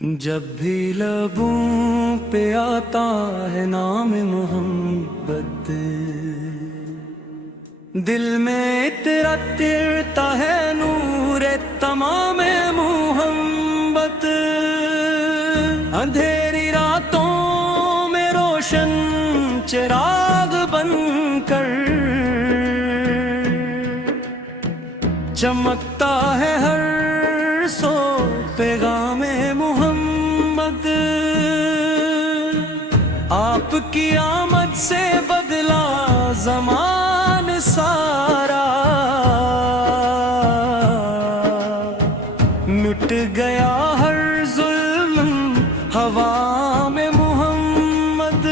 जब भी लबों पे आता है नाम मोहब्बत, दिल में इतरता है नूर तमाम मोहब्बत। अंधेरी रातों में रोशन चिराग बनकर चमकता है हर सो पैगामे मोहम्मद। आपकी आमद से बदला ज़मान सारा, मिट गया हर जुल्म हवा में मोहम्मद।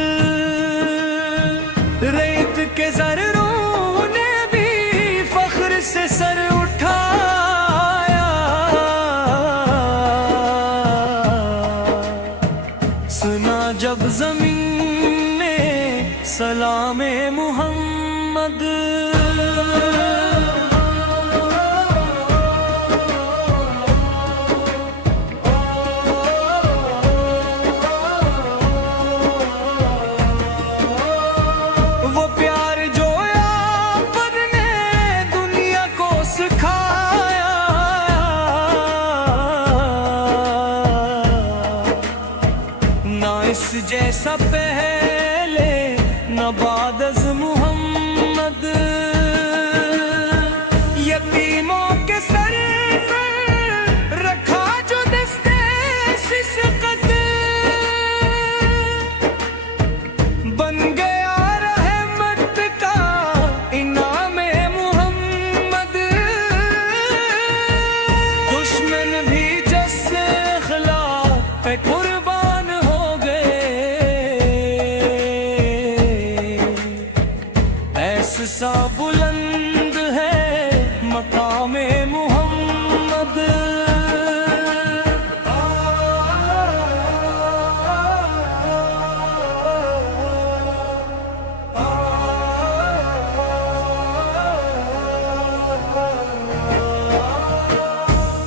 रेत के ज़र्रों ने भी फख्र से सर उठाया, सुना जब ज़मीन ने सलामे मोहम्मद। वो प्यार जो आपने दुनिया को सिखाया, ना इस जैसा पहले न बाद मोहम्मद। यतीमों के सर पर रखा जो दस्ते शिफ़क़त, बन गया रहमत का इनामे मोहम्मद। दुश्मन भी जैसे खिलाफ पे कुर्बान हो गए, ऐसा बुलंद है मकामे मोहम्मद।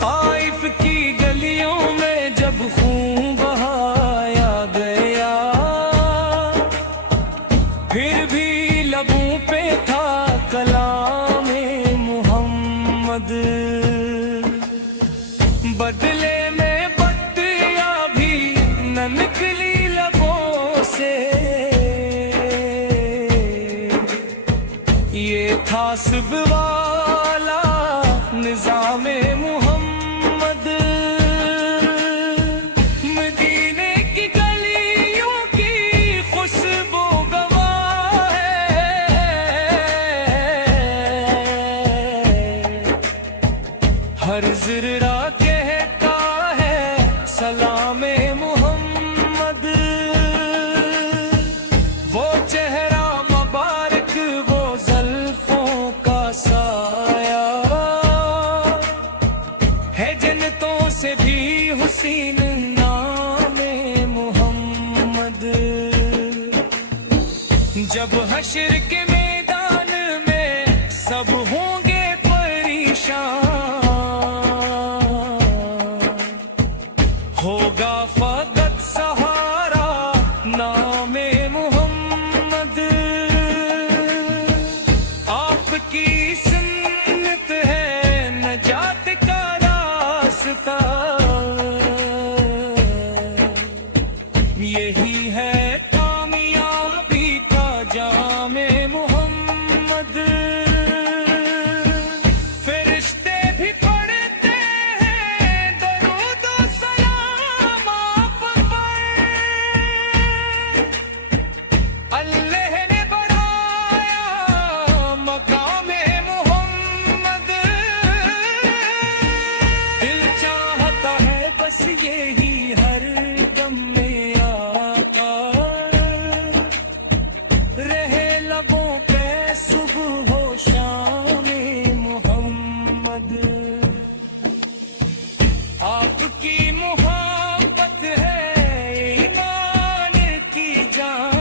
ताइफ की गलियों में जब खून बहाया गया, फिर भी लबों पे था कलामे मोहम्मद। बदले में बत्तियाँ भी न निकली लबों से, ये था सुबह वाला निज़ामे मोहम्मद। मदीने की गलियों की खुशबू गवाह है, हर ज़र्रा कहता है सलामे मोहम्मद। वो चेहरा मुबारक, वो ज़ुल्फ़ों का साया, है जन्नतों से भी हुसीन नामे मोहम्मद। जब हश्र के मैदान में सब होंगे परेशान, होगा फ़क़त सहारा नामे मोहम्मद। आपकी सुन्नत है नजात का रास्ता, यही है कामयाबी का जामे मोहम्मद। फरिश्ते भी पढ़ते हैं दरूद व सलाम आप पर, अल्लाह ने बढ़ाया मकामे मोहम्मद। दिल चाहता है बस यही हर दम में आका रहे लबों पे सुबह हो शामे मोहम्मद। आपकी मोहब्बत है ईमान की जान,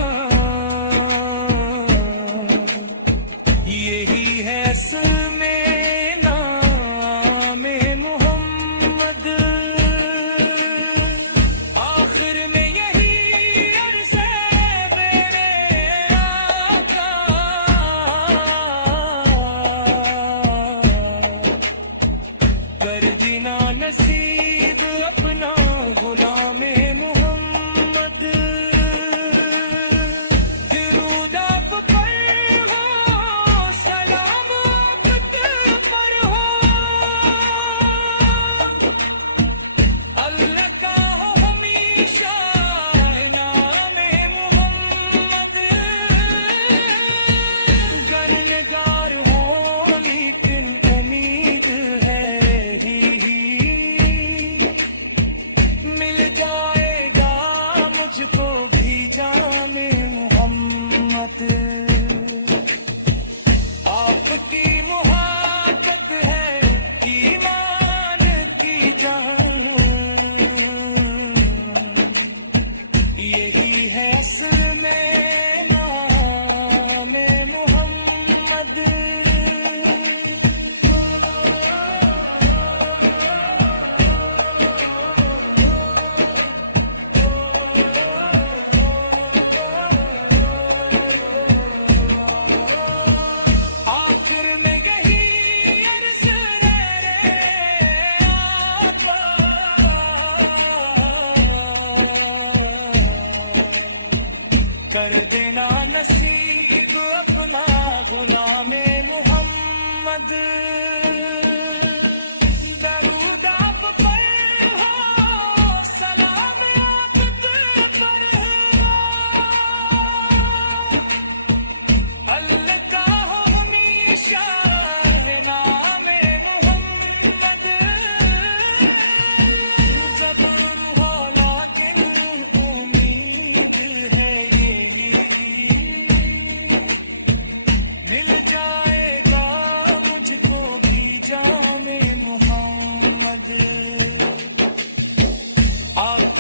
यही है इसमें नामे मोहम्मद। मुझको भी जामे मोहम्मद, आपकी मुहब्बत है ईमान की जान, यही है असल में नाम मोहम्मद। आखिर में यही अर्ज़ रे आका, कर देना नसीब अपना गुलामे मोहम्मद। दरूद आप पर हो, सलाम आप पर हो, अल्लाह हो हमेशा है नामे मोहम्मद। जब रूह लेकिन उम्मीद है यही, मिल जाएगा मुझको भी जामे मोहम्मद। आप